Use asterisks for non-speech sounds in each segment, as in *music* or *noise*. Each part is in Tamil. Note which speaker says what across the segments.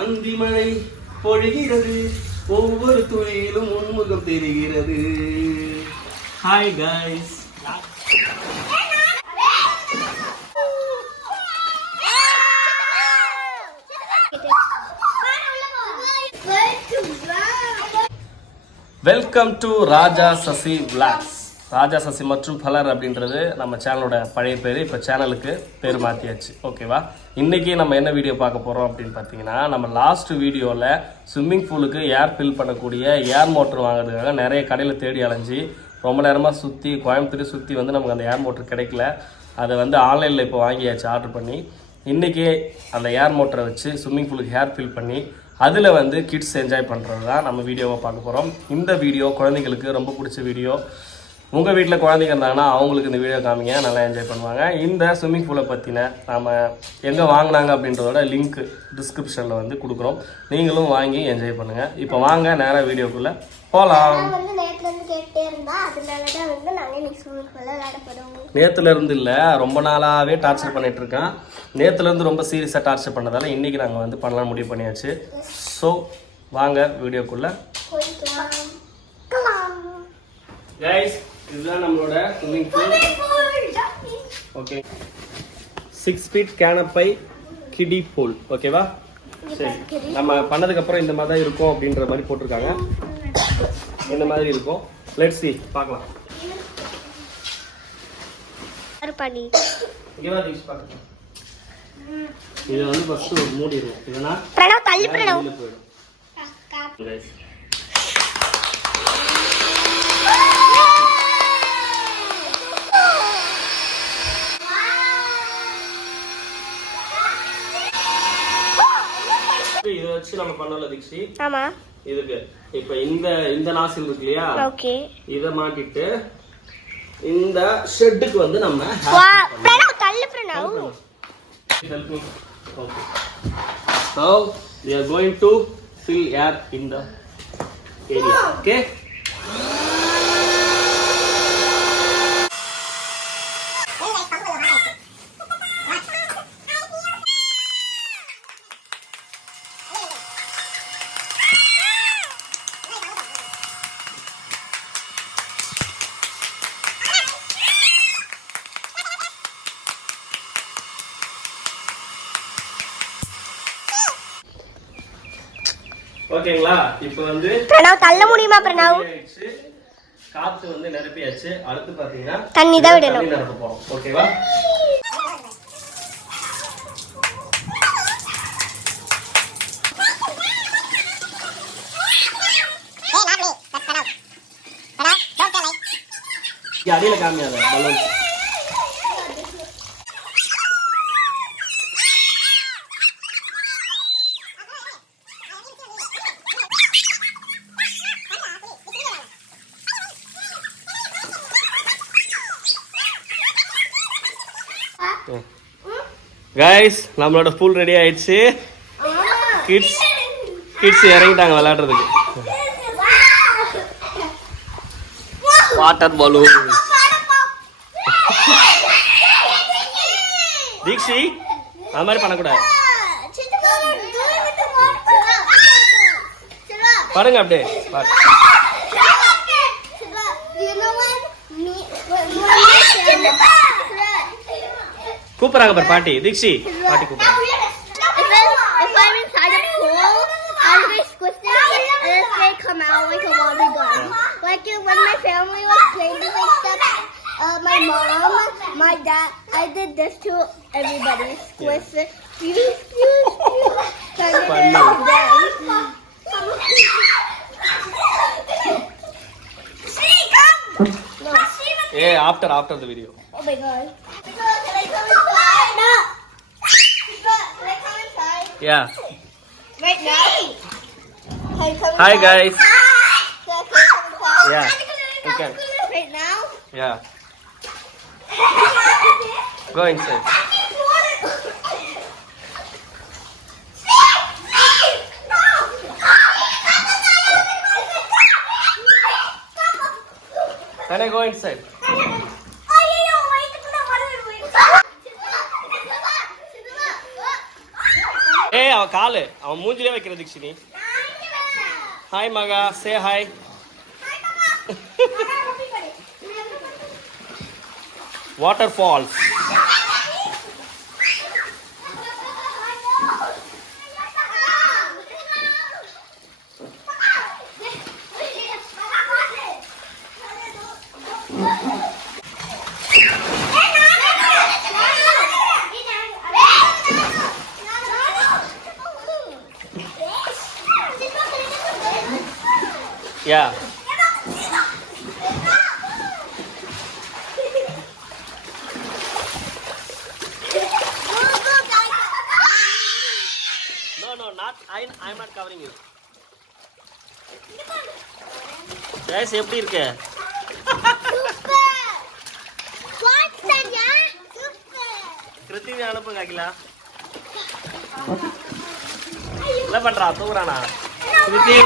Speaker 1: அந்தி மழை பொழிகிறது. ஒவ்வொரு துளியிலும் உன்முகம் தெரிகிறது. Hi guys welcome to Raja Sasi vlogs Raja Sasi மற்றும் பலர் அப்படின்றது நம்ம சேனலோட பழைய பேர். இப்போ சேனலுக்கு பேர் மாற்றியாச்சு ஓகேவா இன்றைக்கி நம்ம என்ன வீடியோ பார்க்க போகிறோம் அப்படின்னு பார்த்தீங்கன்னா நம்ம லாஸ்ட் வீடியோவில் ஸ்விம்மிங் பூலுக்கு ஏர் ஃபில் பண்ணக்கூடிய ஏர் மோட்டர் வாங்குறதுக்காக நிறைய கடையில் தேடி அலைஞ்சு ரொம்ப நேரமாக சுற்றி கோயம்புத்தூர் சுற்றி வந்து நமக்கு அந்த ஏர் மோட்டர் கிடைக்கல. அதை வந்து ஆன்லைனில் இப்போ வாங்கியாச்சு ஆர்டர் பண்ணி. இன்றைக்கி அந்த ஏர் மோட்டரை வச்சு ஸ்விம்மிங் பூலுக்கு ஏர் ஃபில் பண்ணி அதில் வந்து கிட்ஸ் என்ஜாய் பண்ணுறது தான் நம்ம வீடியோவை பார்க்க போகிறோம் இந்த வீடியோ குழந்தைங்களுக்கு ரொம்ப பிடிச்ச வீடியோ உங்கள் வீட்டில் குழந்தைங்க இருந்தாங்கன்னா அவங்களுக்கு இந்த வீடியோ காமிங்க நல்லா என்ஜாய் பண்ணுவாங்க. இந்த ஸ்விம்மிங் பூலை பற்றின நாம் எங்கே வாங்கினாங்க அப்படின்றதோட லிங்க் டிஸ்கிரிப்ஷனில் வந்து கொடுக்குறோம். நீங்களும் வாங்கி என்ஜாய் பண்ணுங்கள் இப்போ வாங்க நேராக வீடியோக்குள்ளே போகலாம்
Speaker 2: நேத்துல இருந்து நாங்க
Speaker 1: இல்லை ரொம்ப நாளாகவே டார்ச்சர் பண்ணிட்டு இருக்கேன். நேத்துல இருந்து ரொம்ப சீரியஸாக டார்ச்சர் பண்ணதால இன்னைக்கு நாங்கள் வந்து பண்ணலாம் முடிவு பண்ணியாச்சு. ஸோ வாங்க வீடியோக்குள்ள கைஸ் இதுதான் நம்மளோட swimming pool okay six feet கேனப்பை கிடி பூல் ஓகேவா சரி. நம்ம பண்ணதுக்கு அப்புறம் இந்த மாதிரி தான் இருக்கும் அப்படின்ற மாதிரி போட்டிருக்காங்க. இந்த மாதிரி இருக்கும். லெட்ஸ் சி பார்க்கலாம். இது வந்து ஃபர்ஸ்ட் மூடிடுவோம். வெளியில போயிடும். Guys. இதை வச்சு நம்ம பண்ணல தீக்ஷி
Speaker 2: ஆமா
Speaker 1: இதுக்கு இப்ப இந்த இந்த நாசில் இருக்கு இல்லையா
Speaker 2: ஓகே
Speaker 1: இத மாட்டிட்டு இந்த ஷெட்டுக்கு வந்து நம்ம
Speaker 2: பிரணவ் தள்ளி Pranav
Speaker 1: Help me. Okay. Now we are going to fill air in the area. Okay. ஓகேங்களா? இப்போ வந்து
Speaker 2: பிரணவ் தள்ள முடியுமா பிரணவ்.
Speaker 1: காத்து வந்து நிரப்பியாச்சு. அடுத்து பாத்தீங்கன்னா
Speaker 2: தண்ணி தான் விடணும்.
Speaker 1: தண்ணி நிரப்ப போறோம். ஓகேவா? அடியில காமியாத பலூன். கைஸ் நம்மளோட பூல் ரெடி ஆயிடுச்சு கிட்ஸ் கிட்ஸ் இறங்கிட்டாங்க விளையாடுறதுக்கு வாட்டர் பலூன் தீக்ஷி அது மாதிரி பண்ணக்கூடாது பாருங்க அப்படியே பாரு. கூப்பிடுறாங்க பாரு பாட்டி தீக்ஷி பாட்டி கூப்பிடுறாங்க
Speaker 2: If I'm inside a pool, I'll be squished in and then they come out like a water gun. Like uh, when my family was playing with like stuff, uh, my mom, my dad, I did this to everybody. Squish it. Pew, pew, pew. So I did it to them. No.
Speaker 1: Uh after after the video
Speaker 2: Oh my god. Yeah. Wait, no. Hi
Speaker 1: guys.
Speaker 2: Yeah.
Speaker 1: You can.
Speaker 2: Right now?
Speaker 1: Yeah. *laughs* Go inside. Can I go inside? அவன் காலு. அவன் மூஞ்சிலே வைக்கிற Deekshini hi Maha. Say hi waterfalls yeah no not I I not covering you எப்படி இருக்கு? கிருத்திவி அனுப்புங்க அகிலா. என்ன பண்றா? தூங்குறானா? கிருத்தி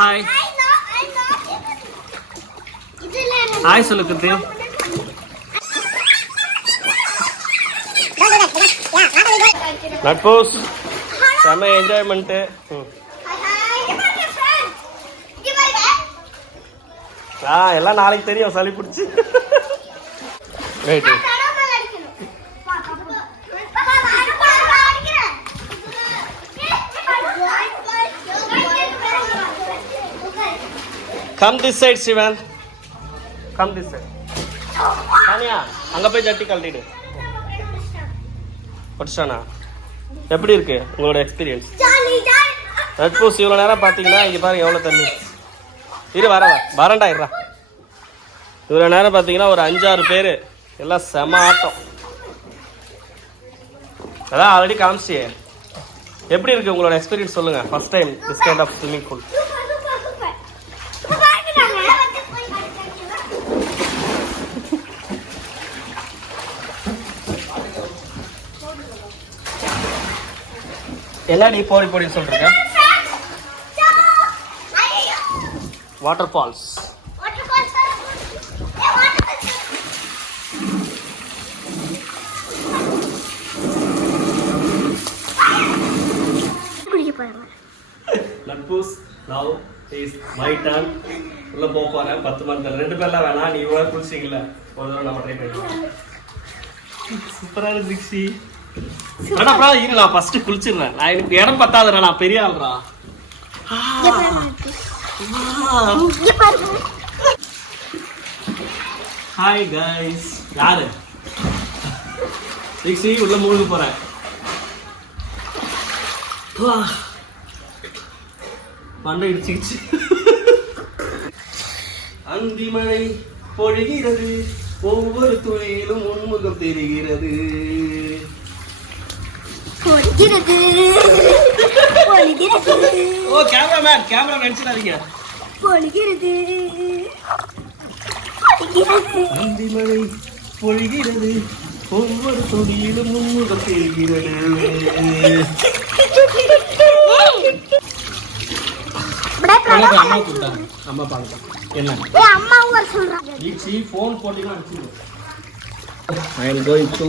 Speaker 1: ஹாய் ஹாய் சொல்லு கிருத்தி நட்பூஸ் செம்ம என்ஜாய்மெண்ட்டு ம் ஆ எல்லாம் நாளைக்கு தெரியும் சளி பிடிச்சி right come this side Sivan This side Tania அங்க போய் ஜட்டி கழட்டிடு. படிச்சானா? எப்படி இருக்கு உங்களோட எக்ஸ்பீரியன்ஸ் நட்பூஸ் இவ்வளோ நேரம் பார்த்தீங்கன்னா இங்கே பாருங்க எவ்வளோ தண்ணி. இரு வர வரண்டா இருடா. இவ்வளோ நேரம் பார்த்தீங்கன்னா ஒரு அஞ்சாறு பேர். எல்லாம் செம ஆட்டம். அதான் ஆல்ரெடி காமிச்சியே. எப்படி இருக்கு உங்களோட எக்ஸ்பீரியன்ஸ் சொல்லுங்க. First time this kind of swimming pool என்ன நீ போடி போடி சொல்றீங்க. வாட்டர் ஃபால்ஸ் நட்பூஸ் நவ் இஸ் மை டர்ன் உள்ள போக போறேன் பத்து மந்த் ரெண்டு பேர்லாம் வேணாம் நீ இவ்வளோ குளிச்சிங்கல்ல ஒரு தடவை நம்ம ட்ரை பண்ணிக்கலாம். சூப்பரான திக்ஷி அடா இரு நான் ஃபர்ஸ்ட் குளிச்சிடுறேன். நான் எனக்கு இடம் பத்தாதுடா நான் பெரிய ஆள்றா ஹாய் கைஸ் யாரு? திக்ஷி உள்ள போறேன் மண்டை அந்தி மழை பொழிகிறது. ஒவ்வொரு துளியிலும் உன்முகம் தெரிகிறது. ஓ கேமராமேன் கேமரா நினைச்சிடாதீங்க.
Speaker 2: பொழிகிறது
Speaker 1: அந்தி மழை பொழிகிறது. ஒவ்வொரு துளியிலும் உன்முகம் தெரிகிறது அம்மா கூப்பிட்டாங்க அம்மா பார்க்கலாம் என்ன?
Speaker 2: அம்மாவும் வர சொல்றாங்க.
Speaker 1: ஃபோன் போட்டீங்கன்னா ஐ எம் கோயிங் டு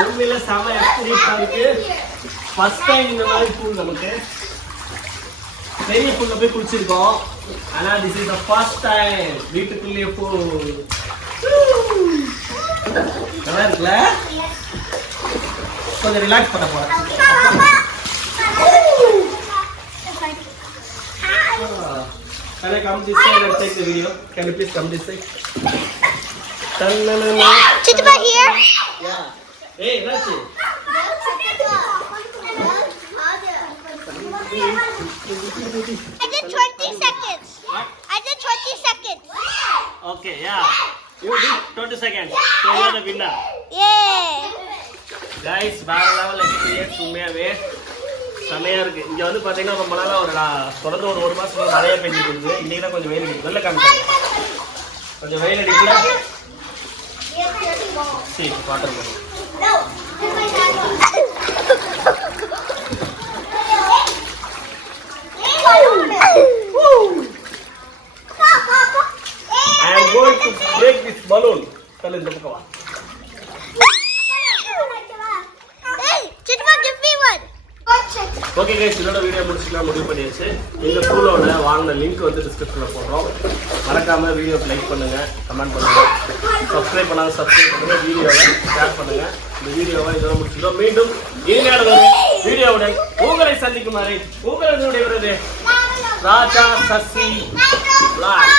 Speaker 1: உண்மையில செம எக்ஸ்பீரியன்ஸா இருக்கு. ஃபர்ஸ்ட் டைம் இந்த மாதிரி பூல் நமக்கு. பெரிய பூல்ல போய் குளிச்சிருக்கோம். ஆனா this is the first time வீட்டுக்குள்ளேயே பூல் நல்லா இருக்குல்ல? கொஞ்சம் ரிலாக்ஸ் பண்ண போறேன். Can I come this side and take the video? Can you please come this side?
Speaker 2: சித்துப்பா ஹியர்
Speaker 1: Yeah. Hey, என்னாச்சு
Speaker 2: I did 20 seconds. I did 20 seconds.
Speaker 1: Okay, yeah. You did 20 seconds. So you are the winner.
Speaker 2: Yeah.
Speaker 1: Guys, வேற லெவல் எக்ஸ்பீரியன்ஸ் உண்மையாவே செமையா இருக்கு இங்க வந்து பாத்தீங்கன்னா ரொம்ப நாளா ஒரு தொடர்ந்து ஒரு ஒரு மாசம் மழையா பெஞ்சிட்டு இருந்தது இன்னைக்கு தான் கொஞ்சம் வெயில் அடிக்குது வெளில காமிச்சாங்க கொஞ்சம் வெயில் அடிக்கல சரி வாட்டர் பண்ணு
Speaker 2: No. It's my dad.
Speaker 1: I am going to break this balloon தல இந்த பக்கம் வா
Speaker 2: Hey, Chitwa, give me one.
Speaker 1: Okay guys இதோட வீடியோ முடிச்சுக்கலாம் முடிவு இந்த ஸ்கூலோட வாங்கின லிங்க் வந்து டிஸ்கிரிப்ஷனில் போடுறோம். மறக்காமல் வீடியோக்கு லைக் பண்ணுங்கள் கமெண்ட் பண்ணுங்கள் சப்ஸ்கிரைப் பண்ணாங்க சப்ஸ்கிரைப் பண்ணுங்கள் வீடியோவை ஷேர் பண்ணுங்கள் இந்த வீடியோவை இதோட முடிச்சுக்கிறோம். மீண்டும் இனிமையான ஒரு வீடியோவுடன் உங்களை சந்திக்குமாறு வரை உங்களுடைய ராஜா சசி பிளாக்